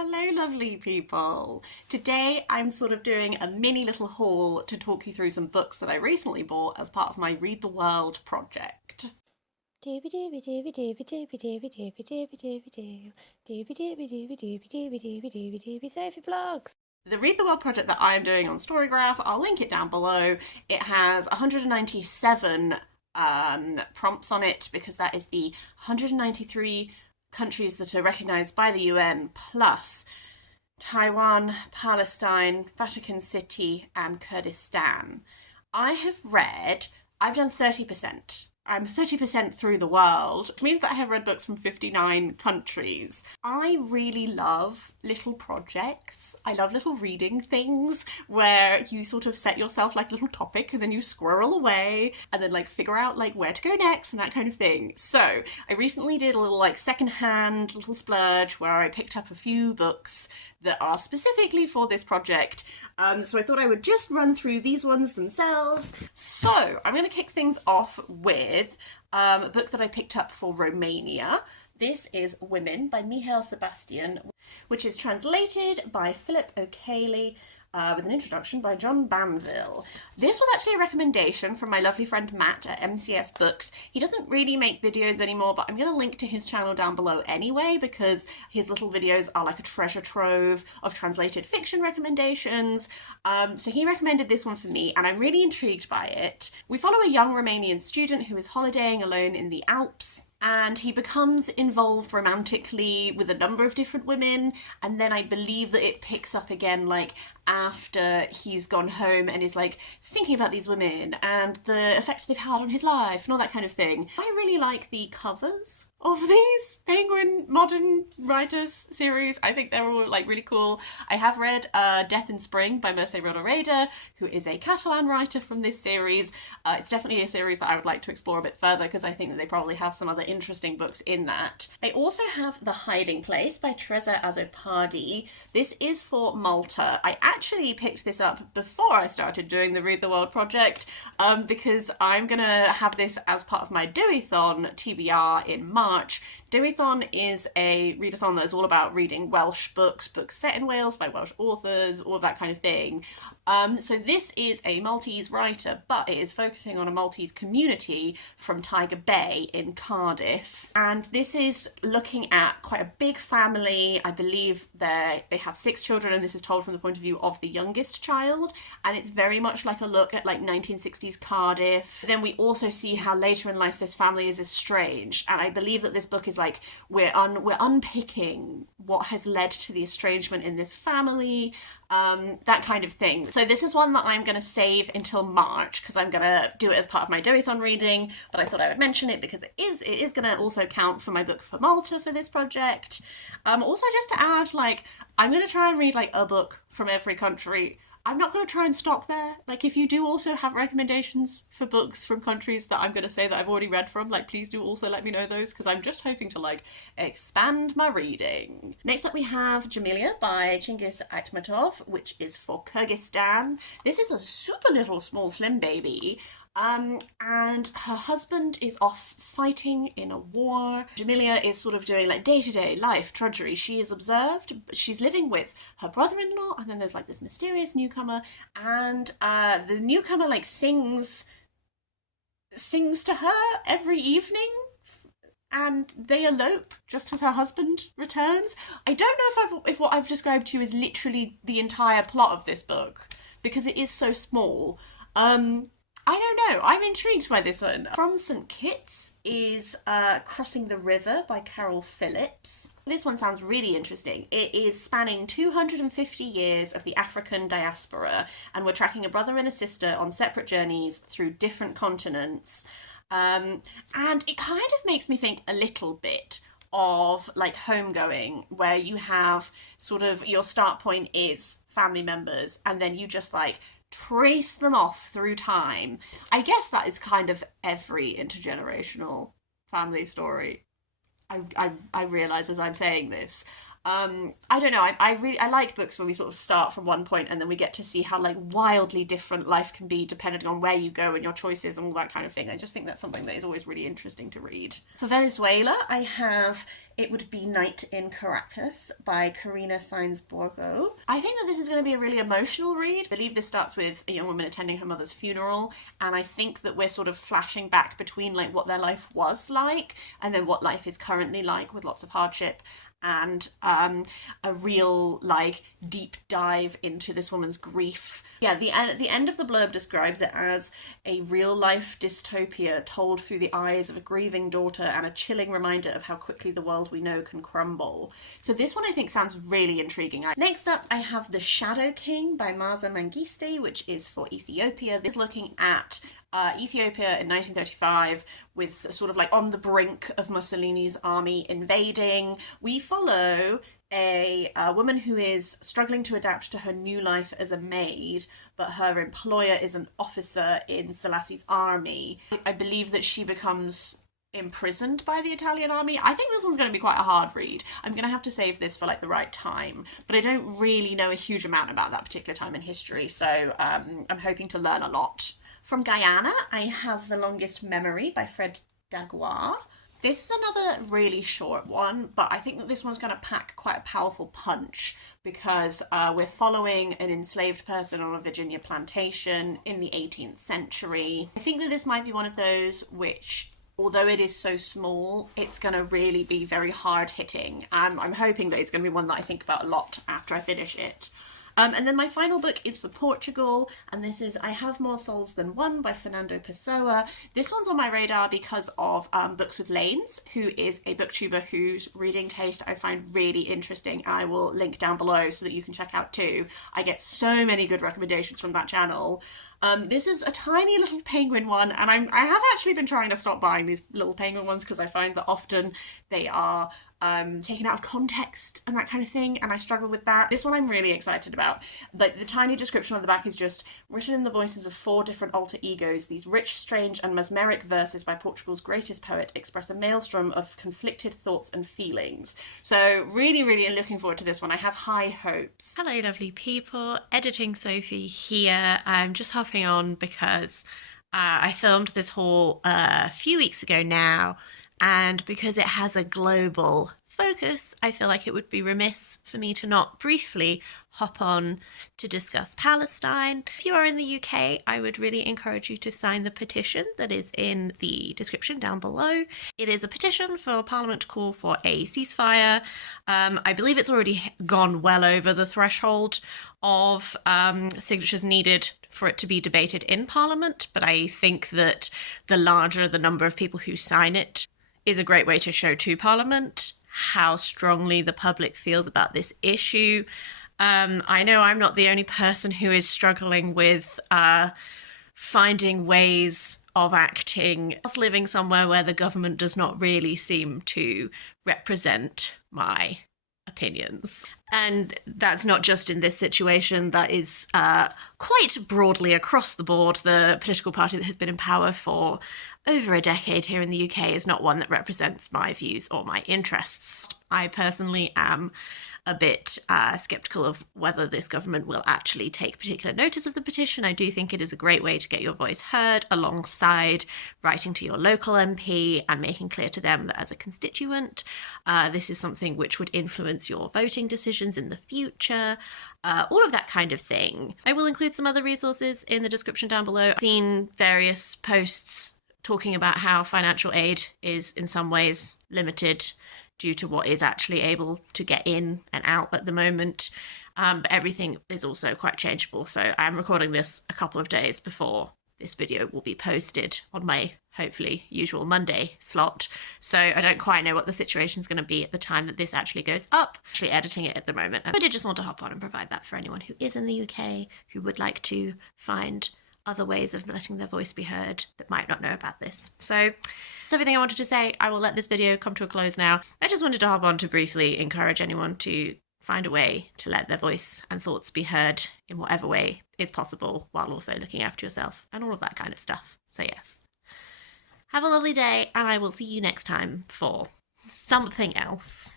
Hello, lovely people. Today I'm sort of doing a mini little haul to talk you through some books that I recently bought as part of my Read the World project. Dooby dooby dooby dooby dooby dooby dooby dooby dooby doo. Dooby dooby dooby dooby dooby dooby dooby dooby Sophie Vlogs. The Read the World project that I am doing on Storygraph, I'll link it down below. It has 197 prompts on it because that is the 193 countries that are recognised by the UN plus Taiwan, Palestine, Vatican City, and Kurdistan. I've done 30%. I'm 30% through the world, which means that I have read books from 59 countries. I really love little projects. I love little reading things where you sort of set yourself like a little topic and then you squirrel away and then like figure out like where to go next and that kind of thing. So I recently did a little like secondhand little splurge where I picked up a few books that are specifically for this project. So I thought I would just run through these ones themselves. So I'm going to kick things off with a book that I picked up for Romania. This is Women by Mihail Sebastian, which is translated by Philip O'Kelly, with an introduction by John Banville. This was actually a recommendation from my lovely friend Matt at MCS Books. He doesn't really make videos anymore, but I'm going to link to his channel down below anyway because his little videos are like a treasure trove of translated fiction recommendations. So he recommended this one for me and I'm really intrigued by it. We follow a young Romanian student who is holidaying alone in the Alps, and he becomes involved romantically with a number of different women, and then I believe that it picks up again like after he's gone home and is like thinking about these women and the effect they've had on his life and all that kind of thing. I really like the covers of these Penguin Modern Writers series. I think they're all like really cool. I have read Death in Spring by Mercè Rodoreda, who is a Catalan writer from this series. It's definitely a series that I would like to explore a bit further because I think that they probably have some other interesting books in that. I also have The Hiding Place by Teresa Azzopardi. This is for Malta. I actually picked this up before I started doing the Read the World project because I'm gonna have this as part of my Doethon TBR in March. Doethon is a readathon that is all about reading Welsh books set in Wales by Welsh authors, all of that kind of thing. So this is a Maltese writer, but it is focusing on a Maltese community from Tiger Bay in Cardiff. And this is looking at quite a big family. I believe they have 6 children, and this is told from the point of view of the youngest child. And it's very much like a look at like 1960s Cardiff. Then we also see how later in life this family is estranged. And I believe that this book is like we're unpicking what has led to the estrangement in this family, that kind of thing. So this is one that I'm going to save until March because I'm going to do it as part of my Doethon reading, but I thought I would mention it because it is going to also count for my book for Malta for this project. Also just to add, like, I'm going to try and read like a book from every country. I'm not going to try and stop there. Like, if you do also have recommendations for books from countries that I'm going to say that I've already read from, like, please do also let me know those, because I'm just hoping to, like, expand my reading. Next up we have Jamilia by Chingiz Aitmatov, which is for Kyrgyzstan. This is a super little small slim baby. And her husband is off fighting in a war. Jamilia is sort of doing like day-to-day life drudgery. She is observed. She's living with her brother-in-law, and then there's like this mysterious newcomer, and the newcomer like sings to her every evening, and they elope just as her husband returns. I don't know if what I've described to you is literally the entire plot of this book, because it is so small. I don't know. I'm intrigued by this one. From St. Kitts is Crossing the River by Caryl Phillips. This one sounds really interesting. It is spanning 250 years of the African diaspora, and we're tracking a brother and a sister on separate journeys through different continents. And it kind of makes me think a little bit of like Homegoing, where you have sort of your start point is family members, and then you just like trace them off through time. I guess that is kind of every intergenerational family story. I realise as I'm saying this. I don't know. I like books where we sort of start from one point and then we get to see how like wildly different life can be depending on where you go and your choices and all that kind of thing. I just think that's something that is always really interesting to read. For Venezuela, I have It Would Be Night in Caracas by Karina Sainz Borgo. I think that this is going to be a really emotional read. I believe this starts with a young woman attending her mother's funeral, and I think that we're sort of flashing back between like what their life was like and then what life is currently like with lots of hardship and a real like deep dive into this woman's grief. Yeah, the end of the blurb describes it as a real life dystopia told through the eyes of a grieving daughter and a chilling reminder of how quickly the world we know can crumble. So this one I think sounds really intriguing. Next up I have The Shadow King by Maaza Mengiste, which is for Ethiopia. This is looking at Ethiopia in 1935 with sort of like on the brink of Mussolini's army invading. We follow a woman who is struggling to adapt to her new life as a maid, but her employer is an officer in Selassie army. I believe that she becomes imprisoned by the Italian army. I think this one's going to be quite a hard read. I'm going to have to save this for like the right time, but I don't really know a huge amount about that particular time in history, so I'm hoping to learn a lot. From Guyana, I have The Longest Memory by Fred Dagois. This is another really short one, but I think that this one's going to pack quite a powerful punch because we're following an enslaved person on a Virginia plantation in the 18th century. I think that this might be one of those which, although it is so small, it's going to really be very hard hitting. I'm hoping that it's going to be one that I think about a lot after I finish it. And then my final book is for Portugal, and this is I Have More Souls Than One by Fernando Pessoa. This one's on my radar because of Books with Lanes, who is a booktuber whose reading taste I find really interesting. I will link down below so that you can check out too. I get so many good recommendations from that channel. This is a tiny little penguin one, and I have actually been trying to stop buying these little penguin ones because I find that often they are taken out of context and that kind of thing, and I struggle with that. This one I'm really excited about. Like, the tiny description on the back is just written in the voices of 4 different alter egos. These rich, strange, and mesmeric verses by Portugal's greatest poet express a maelstrom of conflicted thoughts and feelings. So really, really looking forward to this one. I have high hopes. Hello, lovely people. Editing Sophie here. I'm just hopping on because I filmed this haul a few weeks ago now, and because it has a global focus, I feel like it would be remiss for me to not briefly hop on to discuss Palestine. If you are in the UK, I would really encourage you to sign the petition that is in the description down below. It is a petition for Parliament to call for a ceasefire. I believe it's already gone well over the threshold of signatures needed for it to be debated in Parliament, but I think that the larger the number of people who sign it is a great way to show to Parliament how strongly the public feels about this issue. I know I'm not the only person who is struggling with finding ways of acting whilst living somewhere where the government does not really seem to represent my opinions. And that's not just in this situation, that is quite broadly across the board. The political party that has been in power for over a decade here in the UK is not one that represents my views or my interests. I personally am a bit sceptical of whether this government will actually take particular notice of the petition. I do think it is a great way to get your voice heard, alongside writing to your local MP and making clear to them that as a constituent, this is something which would influence your voting decisions in the future, all of that kind of thing. I will include some other resources in the description down below. I've seen various posts talking about how financial aid is in some ways limited due to what is actually able to get in and out at the moment. But everything is also quite changeable. So I'm recording this a couple of days before this video will be posted on my hopefully usual Monday slot. So I don't quite know what the situation is going to be at the time that this actually goes up. I'm actually editing it at the moment. I did just want to hop on and provide that for anyone who is in the UK who would like to find other ways of letting their voice be heard that might not know about this. So that's everything I wanted to say. I will let this video come to a close now. I just wanted to hop on to briefly encourage anyone to find a way to let their voice and thoughts be heard in whatever way is possible, while also looking after yourself and all of that kind of stuff. So yes, have a lovely day, and I will see you next time for something else.